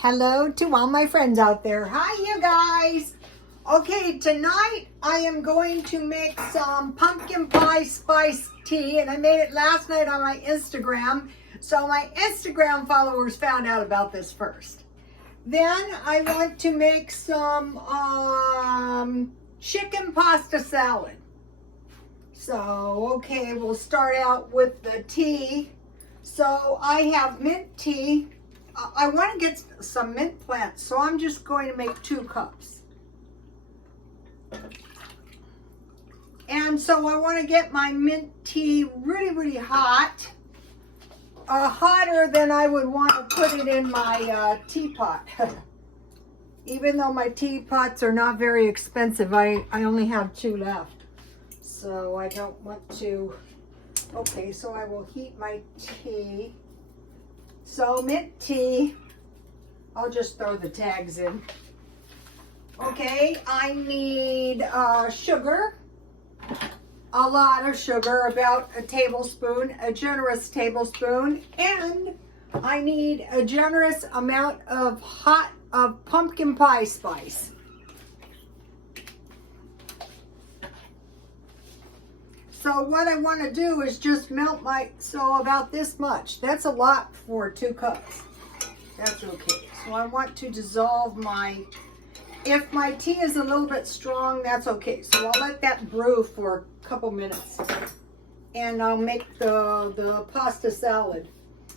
Hello to all my friends out there. Hi, you guys. Okay, tonight I am going to make some pumpkin pie spice tea, and I made it last night on my Instagram. So my Instagram followers found out about this first. Then I want to make some chicken pasta salad. So, okay, we'll start out with the tea. So I have mint tea. I want to get some mint plants, so I'm just going to make 2 cups. And so I want to get my mint tea really, really hot. Hotter than I would want to put it in my teapot. Even though my teapots are not very expensive, I only have 2 left. So I don't want to... Okay, so I will heat my tea. So mint tea, I'll just throw the tags in. Okay, I need sugar, a lot of sugar, about a tablespoon, a generous tablespoon, and I need a generous amount of pumpkin pie spice. So what I want to do is just melt so about this much. That's a lot for 2 cups. That's okay. So I want to dissolve if my tea is a little bit strong, that's okay. So I'll let that brew for a couple minutes. And I'll make the pasta salad.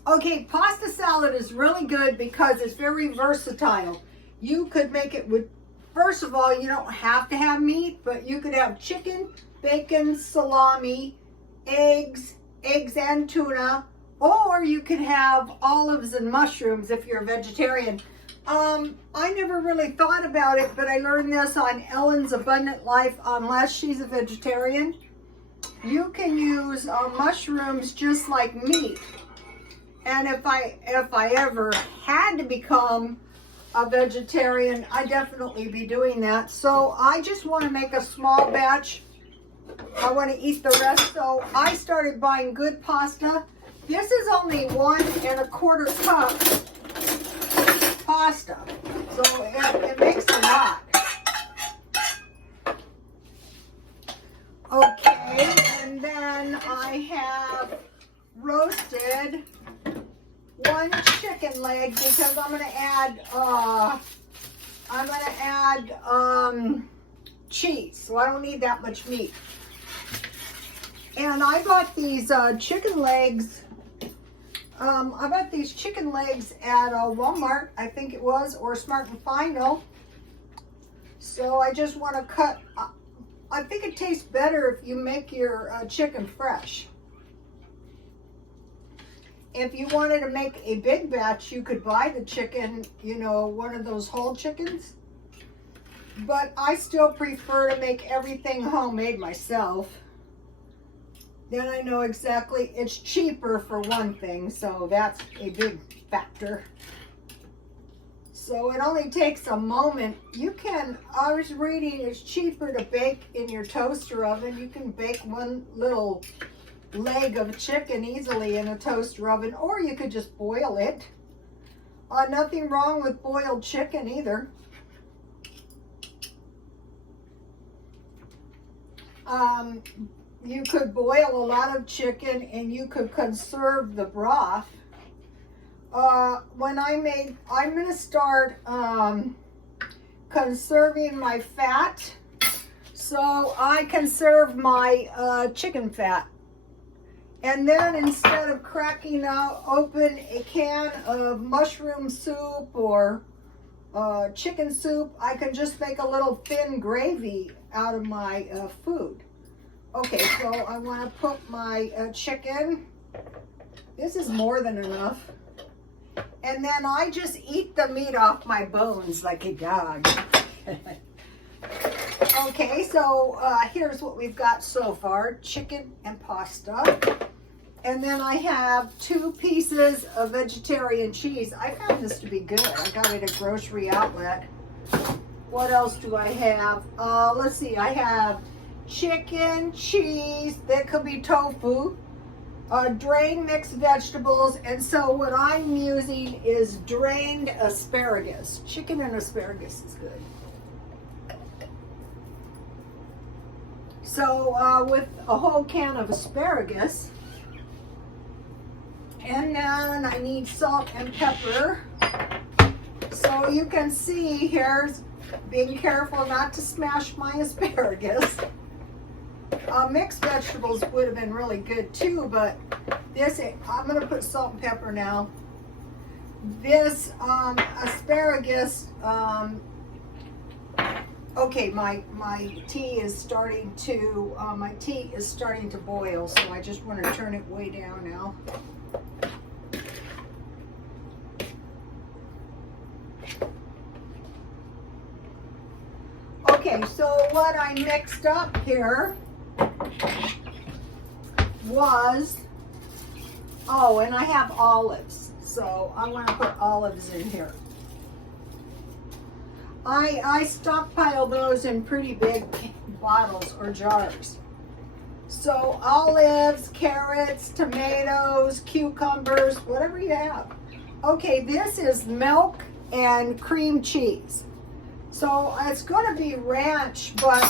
Okay, pasta salad is really good because it's very versatile. You could make it with, first of all, you don't have to have meat, but you could have chicken, bacon, salami, eggs and tuna, or you could have olives and mushrooms if you're a vegetarian. I never really thought about it, but I learned this on Ellen's Abundant Life, unless she's a vegetarian. You can use mushrooms just like meat. And if I ever had to become a vegetarian, I'd definitely be doing that. So I just want to make a small batch. I want to eat the rest, so I started buying good pasta. This is only 1 1/4 cup pasta, so it makes a lot. Okay, and then I have roasted 1 chicken leg because I'm going to add cheese, so I don't need that much meat. And I bought these chicken legs. I bought these chicken legs at Walmart, I think it was, or Smart and Final. So I just want to cut. I think it tastes better if you make your chicken fresh. If you wanted to make a big batch, you could buy the chicken, one of those whole chickens. But I still prefer to make everything homemade myself. Then I know exactly, it's cheaper for one thing, so that's a big factor. So it only takes a moment. I was reading, it's cheaper to bake in your toaster oven. You can bake 1 little leg of chicken easily in a toaster oven, or you could just boil it. Nothing wrong with boiled chicken either. You could boil a lot of chicken and you could conserve the broth. I'm going to start conserving my fat. So I conserve my chicken fat. And then instead of cracking open a can of mushroom soup or chicken soup, I can just make a little thin gravy out of my food. Okay, so I want to put my chicken. This is more than enough. And then I just eat the meat off my bones like a dog. Okay, so here's what we've got so far. Chicken and pasta. And then I have 2 pieces of vegetarian cheese. I found this to be good. I got it at Grocery Outlet. What else do I have? Let's see, I have chicken, cheese, that could be tofu, drained mixed vegetables, and so what I'm using is drained asparagus. Chicken and asparagus is good. So with a whole can of asparagus, and then I need salt and pepper. So you can see here, being careful not to smash my asparagus. Mixed vegetables would have been really good too, but this, I'm going to put salt and pepper now. This asparagus, okay, my tea is starting to boil, so I just want to turn it way down now. Okay, so what I mixed up here was, oh, and I have olives, so I want to put olives in here. I stockpile those in pretty big bottles or jars. So olives, carrots, tomatoes, cucumbers, whatever you have. Okay, this is milk and cream cheese. So it's going to be ranch, but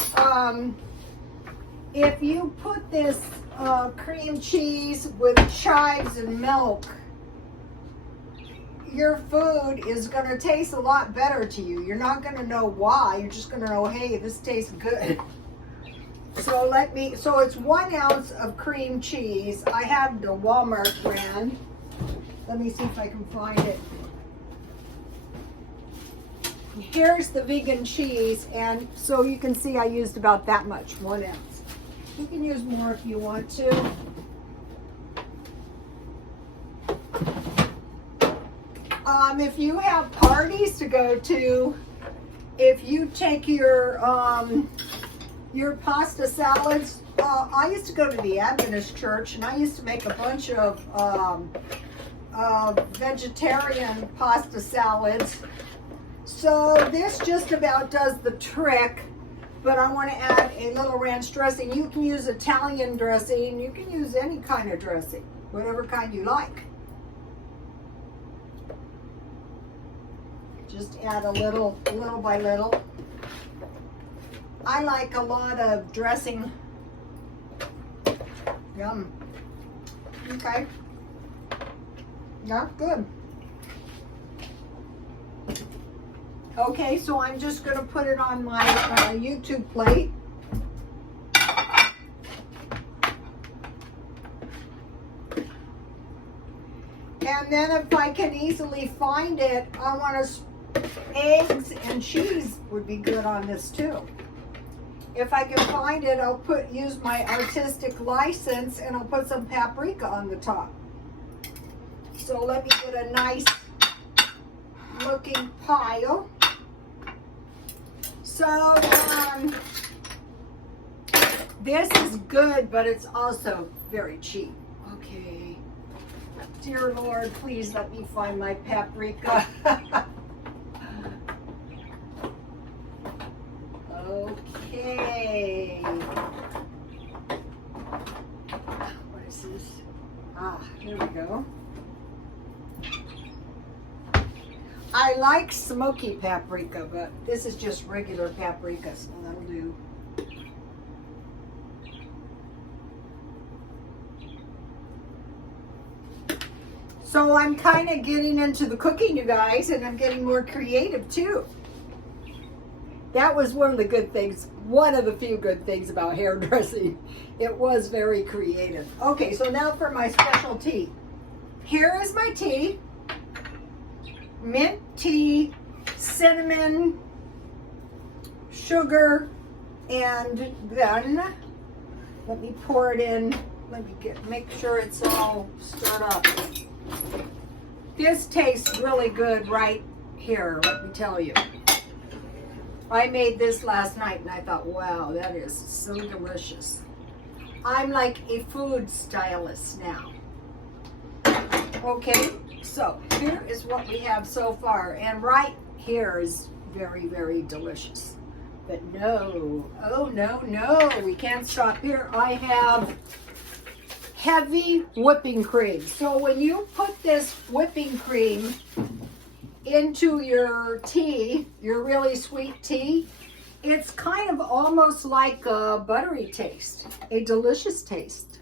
if you put this cream cheese with chives and milk, your food is going to taste a lot better to you. You're not going to know why. You're just going to know, hey, this tastes good. So so it's 1 ounce of cream cheese. I have the Walmart brand. Let me see if I can find it. Here's the vegan cheese, and so you can see I used about that much, 1 ounce. You can use more if you want to. If you have parties to go to, if you take your pasta salads, I used to go to the Adventist church, and I used to make a bunch of vegetarian pasta salads. So this just about does the trick, but I want to add a little ranch dressing. You can use Italian dressing. You can use any kind of dressing, whatever kind you like. Just add a little by little. I like a lot of dressing. Yum. Okay. Yeah, good. Okay, so I'm just going to put it on my YouTube plate. And then if I can easily find it, I want to, eggs and cheese would be good on this too. If I can find it, I'll use my artistic license, and I'll put some paprika on the top. So let me get a nice looking pile. So this is good, but it's also very cheap. Okay. Dear Lord, please let me find my paprika. Okay. What is this? Here we go. I like smoky paprika, but this is just regular paprika, so that'll do. So I'm kind of getting into the cooking, you guys, and I'm getting more creative too. That was one of the good things, one of the few good things about hairdressing. It was very creative. Okay, so now for my special tea. Here is my tea. Mint tea, cinnamon, sugar, and then let me pour it in. Let me make sure it's all stirred up. This tastes really good right here, let me tell you. I made this last night and I thought, wow, that is so delicious. I'm like a food stylist now. Okay, so here is what we have so far. And right here is very, very delicious. But no, oh no, we can't stop here. I have heavy whipping cream. So when you put this whipping cream into your tea, your really sweet tea, it's kind of almost like a buttery taste, a delicious taste.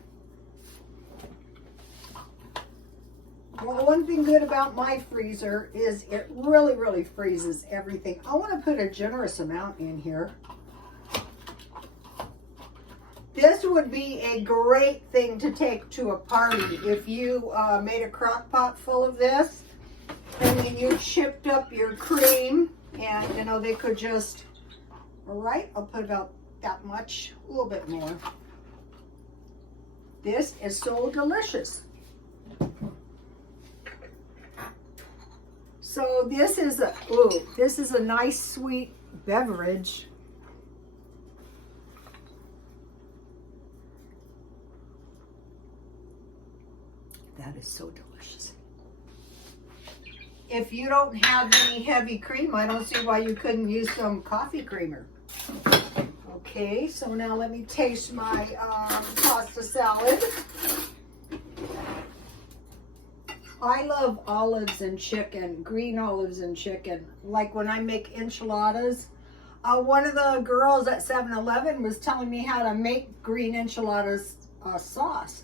Well, one thing good about my freezer is it really, really freezes everything. I want to put a generous amount in here. This would be a great thing to take to a party if you made a crock pot full of this, and then you chipped up your cream, and you know, they could just, all right, I'll put about that much, a little bit more. This is so delicious. So this is a nice sweet beverage. That is so delicious. If you don't have any heavy cream, I don't see why you couldn't use some coffee creamer. Okay, so now let me taste my pasta salad. I love olives and chicken, green olives and chicken. Like when I make enchiladas, one of the girls at 7-Eleven was telling me how to make green enchiladas sauce.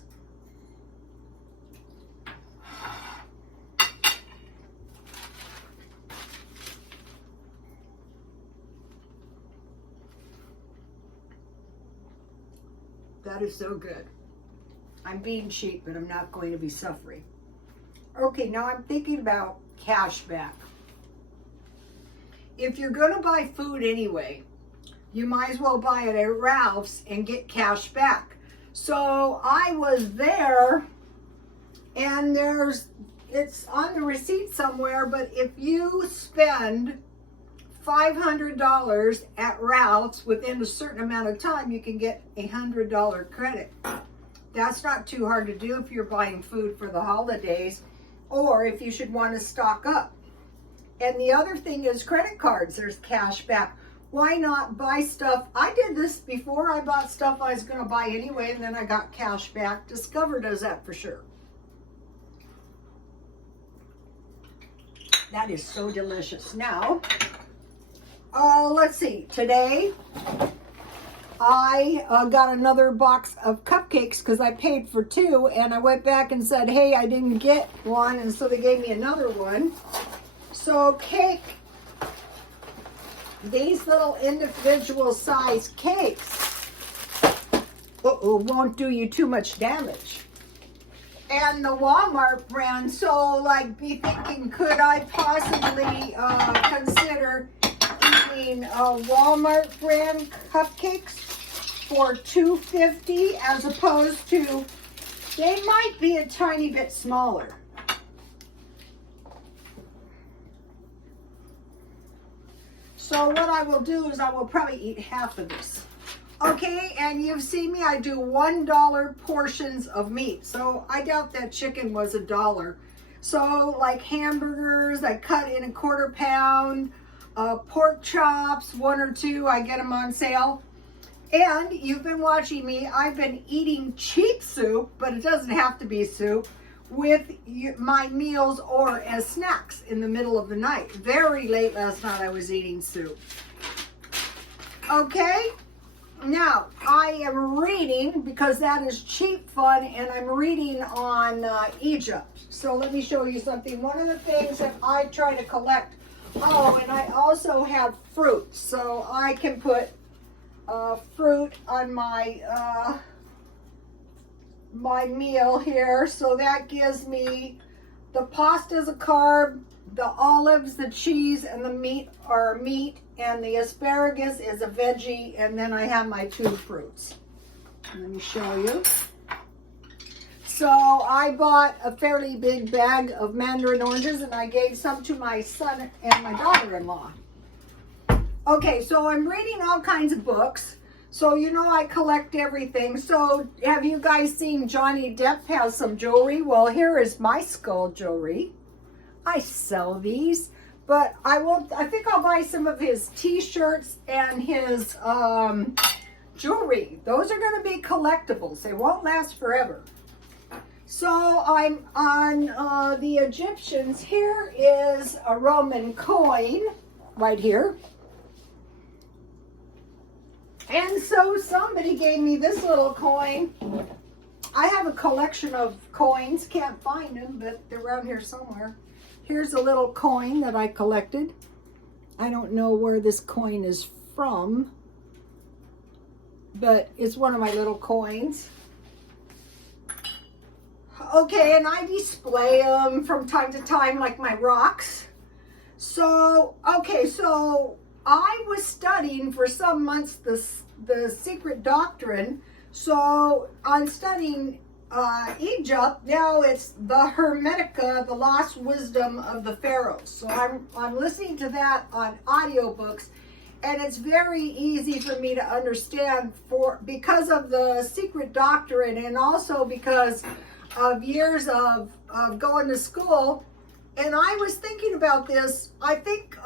That is so good. I'm being cheap, but I'm not going to be suffering. Okay, now I'm thinking about cash back. If you're going to buy food anyway, you might as well buy it at Ralph's and get cash back. So I was there, and it's on the receipt somewhere, but if you spend $500 at Ralph's within a certain amount of time, you can get $100 credit. That's not too hard to do if you're buying food for the holidays, or if you should want to stock up. And the other thing is credit cards. There's cash back. Why not buy stuff? I did this before. I bought stuff I was going to buy anyway, and then I got cash back. Discover does that for sure. That is so delicious. Now, let's see. Today, I got another box of cupcakes because I paid for 2, and I went back and said, hey, I didn't get one, and so they gave me another one. So cake, these little individual size cakes, won't do you too much damage. And the Walmart brand, so like be thinking, could I possibly consider eating Walmart brand cupcakes for $2.50 as opposed to, they might be a tiny bit smaller. So what I will do is I will probably eat half of this. Okay, and you've seen me, I do $1 portions of meat. So I doubt that chicken was $1. So like hamburgers, I cut in a 1/4 pound, pork chops, 1 or 2, I get them on sale. And you've been watching me, I've been eating cheap soup, but it doesn't have to be soup, with my meals or as snacks in the middle of the night. Very late last night I was eating soup. Okay, now I am reading, because that is cheap fun, and I'm reading on Egypt. So let me show you something. One of the things that I try to collect, and I also have fruit, so I can put fruit on my my meal here. So that gives me, the pasta is a carb, the olives, the cheese, and the meat are meat, and the asparagus is a veggie, and then I have my 2 fruits. Let me show you. So I bought a fairly big bag of mandarin oranges, and I gave some to my son and my daughter-in-law. Okay, so I'm reading all kinds of books. So, you know, I collect everything. So, have you guys seen Johnny Depp has some jewelry? Well, here is my skull jewelry. I sell these, but I think I'll buy some of his t-shirts and his jewelry. Those are going to be collectibles. They won't last forever. So I'm on the Egyptians. Here is a Roman coin right here. And so somebody gave me this little coin. I have a collection of coins. Can't find them, but they're around here somewhere. Here's a little coin that I collected. I don't know where this coin is from, but it's one of my little coins. Okay, and I display them from time to time like my rocks. So, okay, so I was studying for some months the secret doctrine. So I'm studying Egypt. Now it's the Hermetica, the lost wisdom of the pharaohs. So I'm listening to that on audiobooks, and it's very easy for me to understand because of the secret doctrine, and also because of years of going to school. And I was thinking about this. I think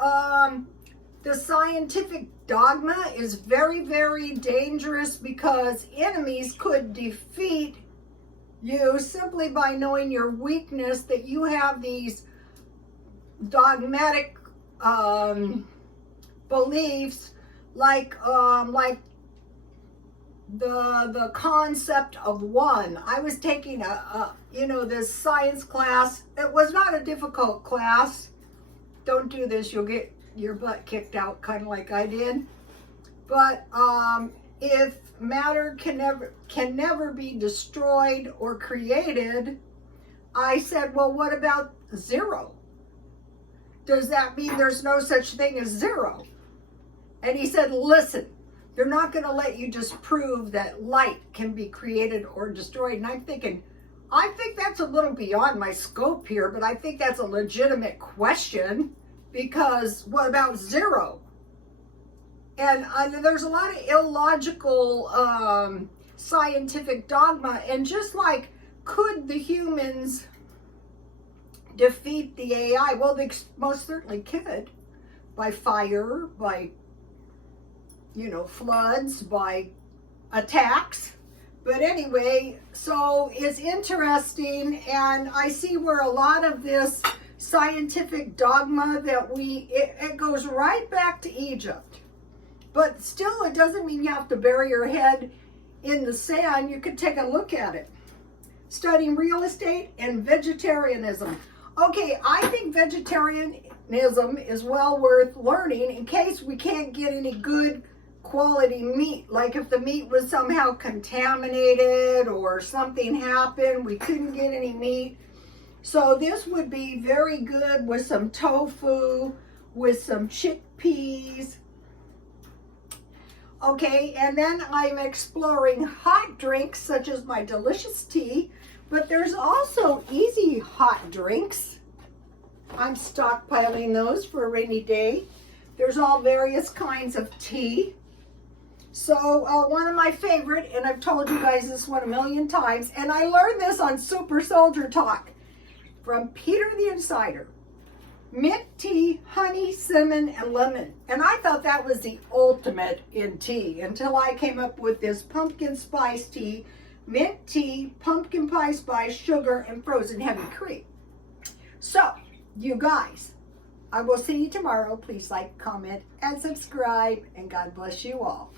the scientific dogma is very, very dangerous, because enemies could defeat you simply by knowing your weakness, that you have these dogmatic beliefs, like the concept of one. I was taking this science class. It was not a difficult class. Don't do this, you'll get your butt kicked out, kind of like I did. But if matter can never be destroyed or created, I said, well, what about zero? Does that mean there's no such thing as zero? And he said, listen, they're not going to let you just prove that light can be created or destroyed. And I'm thinking, I think that's a little beyond my scope here, but I think that's a legitimate question, because what about zero? And there's a lot of illogical scientific dogma. And just like, could the humans defeat the AI? Well, they most certainly could, by fire, by floods, by attacks. But anyway, so it's interesting, and I see where a lot of this scientific dogma that it goes right back to Egypt. But still, it doesn't mean you have to bury your head in the sand. You could take a look at it. Studying real estate and vegetarianism. Okay, I think vegetarianism is well worth learning in case we can't get any good quality meat. Like if the meat was somehow contaminated or something happened, we couldn't get any meat. So this would be very good with some tofu, with some chickpeas. Okay, and then I'm exploring hot drinks such as my delicious tea, but there's also easy hot drinks. I'm stockpiling those for a rainy day. There's all various kinds of tea. So one of my favorite, and I've told you guys this one a million times, and I learned this on Super Soldier Talk from Peter the Insider. Mint tea, honey, cinnamon, and lemon. And I thought that was the ultimate in tea until I came up with this pumpkin spice tea, mint tea, pumpkin pie spice, sugar, and frozen heavy cream. So, you guys, I will see you tomorrow. Please like, comment, and subscribe, and God bless you all.